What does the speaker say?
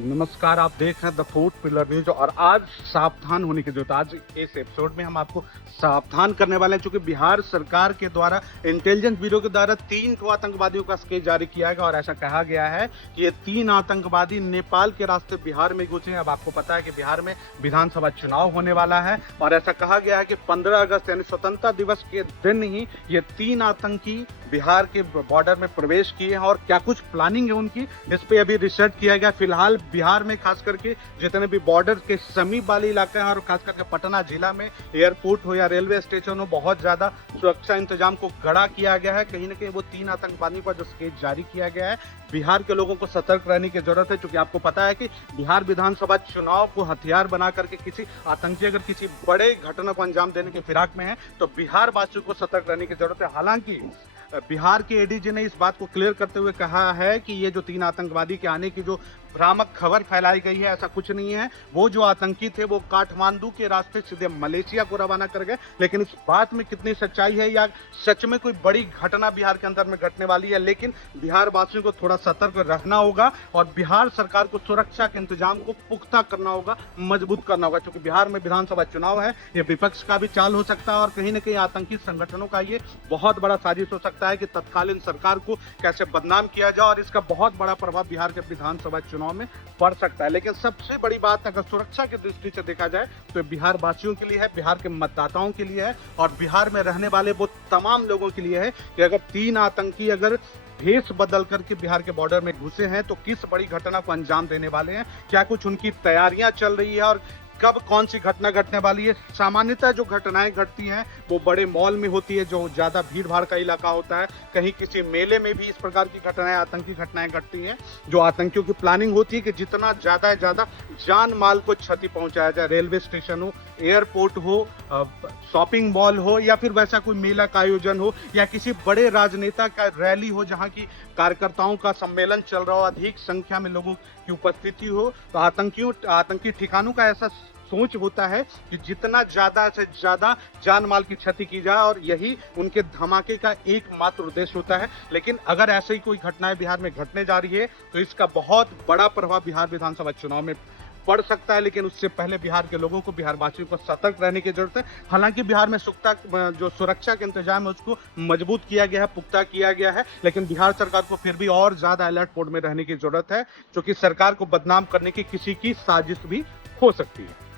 नमस्कार, आप देख रहे हैं द फूड पिलर न्यूज और आज सावधान होने की जरूरत। आज इस एपिसोड में हम आपको सावधान करने वाले हैं, चूंकि बिहार सरकार के द्वारा इंटेलिजेंस ब्यूरो के द्वारा 3 आतंकवादियों का स्केच जारी किया गया और ऐसा कहा गया है कि ये 3 आतंकवादी नेपाल के रास्ते बिहार में घुसे हैं। अब आपको पता है कि बिहार में विधानसभा चुनाव होने वाला है और ऐसा कहा गया है कि 15 अगस्त यानी स्वतंत्रता दिवस के दिन ही ये 3 आतंकी बिहार के बॉर्डर में प्रवेश किए हैं और क्या कुछ प्लानिंग है उनकी, इस पे अभी रिसर्च किया गया। फिलहाल बिहार में खास करके जितने भी बॉर्डर के समीप वाले इलाके हैं और खास करके पटना जिला में एयरपोर्ट हो या रेलवे स्टेशन हो, बहुत ज्यादा सुरक्षा इंतजाम को कड़ा किया गया है। कहीं ना कहीं वो 3 आतंकवादियों पर जो स्केच जारी किया गया है, बिहार के लोगों को सतर्क रहने की जरूरत है, क्योंकि आपको पता है कि बिहार विधानसभा चुनाव को हथियार बना करके किसी आतंकी अगर किसी बड़े घटना को अंजाम देने की फिराक में है तो बिहार वासियों को सतर्क रहने की जरूरत है। हालांकि बिहार के एडीजी ने इस बात को क्लियर करते हुए कहा है कि ये जो 3 आतंकवादी के आने की जो भ्रामक खबर फैलाई गई है, ऐसा कुछ नहीं है। वो जो आतंकी थे वो काठमांडू के रास्ते सीधे मलेशिया को रवाना कर गए, लेकिन इस बात में कितनी सच्चाई है या सच में कोई बड़ी घटना बिहार के अंदर में घटने वाली है, लेकिन बिहार वासियों को थोड़ा सतर्क रहना होगा और बिहार सरकार को सुरक्षा के इंतजाम को पुख्ता करना होगा, मजबूत करना होगा, क्योंकि बिहार में विधानसभा चुनाव है। ये विपक्ष का भी चाल हो सकता है और कहीं ना कहीं आतंकी संगठनों का ये बहुत बड़ा साजिश हो सकता है कि तत्कालीन सरकार को कैसे बदनाम किया जाए और इसका बहुत बड़ा प्रभाव बिहार के विधानसभा चुनाव में पड़ सकता है। लेकिन सबसे बड़ी बात अगर सुरक्षा की दृष्टि से देखा जाए तो बिहार वासियों के लिए है, बिहार के मतदाताओं के लिए है और बिहार में रहने वाले वो तमाम लोगों के लिए है कि अगर 3 आतंकी अगर भेष बदल करके बिहार के बॉर्डर में घुसे हैं तो किस बड़ी घटना को अंजाम देने वाले हैं, क्या कुछ उनकी तैयारियां चल रही है और कब कौन सी घटना घटने वाली है। सामान्यतः जो घटनाएं घटती हैं वो बड़े मॉल में होती है, जो ज्यादा भीड़ भाड़ का इलाका होता है। कहीं किसी मेले में भी इस प्रकार की घटनाएं, आतंकी घटनाएं घटती हैं, जो आतंकियों की प्लानिंग होती है कि जितना ज्यादा से ज्यादा जान माल को क्षति पहुंचाया जाए। रेलवे स्टेशन हो, एयरपोर्ट हो, शॉपिंग मॉल हो या फिर वैसा कोई मेला का आयोजन हो या किसी बड़े राजनेता का रैली हो जहां की कार्यकर्ताओं का सम्मेलन चल रहा हो, अधिक संख्या में लोगों की उपस्थिति हो, तो आतंकी ठिकानों का ऐसा सोच होता है कि जितना ज्यादा से ज्यादा जान माल की क्षति की जाए और यही उनके धमाके का एकमात्र उद्देश्य होता है। लेकिन अगर ऐसे ही कोई घटनाएं बिहार में घटने जा रही है तो इसका बहुत बड़ा प्रभाव बिहार विधानसभा चुनाव में पड़ सकता है। लेकिन उससे पहले बिहार के लोगों को, बिहार वासियों को सतर्क रहने की जरूरत है। हालांकि बिहार में जो सुरक्षा के इंतजाम है उसको मजबूत किया गया है, पुख्ता किया गया है, लेकिन बिहार सरकार को फिर भी और ज्यादा अलर्ट मोड में रहने की जरूरत है, क्योंकि सरकार को बदनाम करने की किसी की साजिश भी हो सकती है।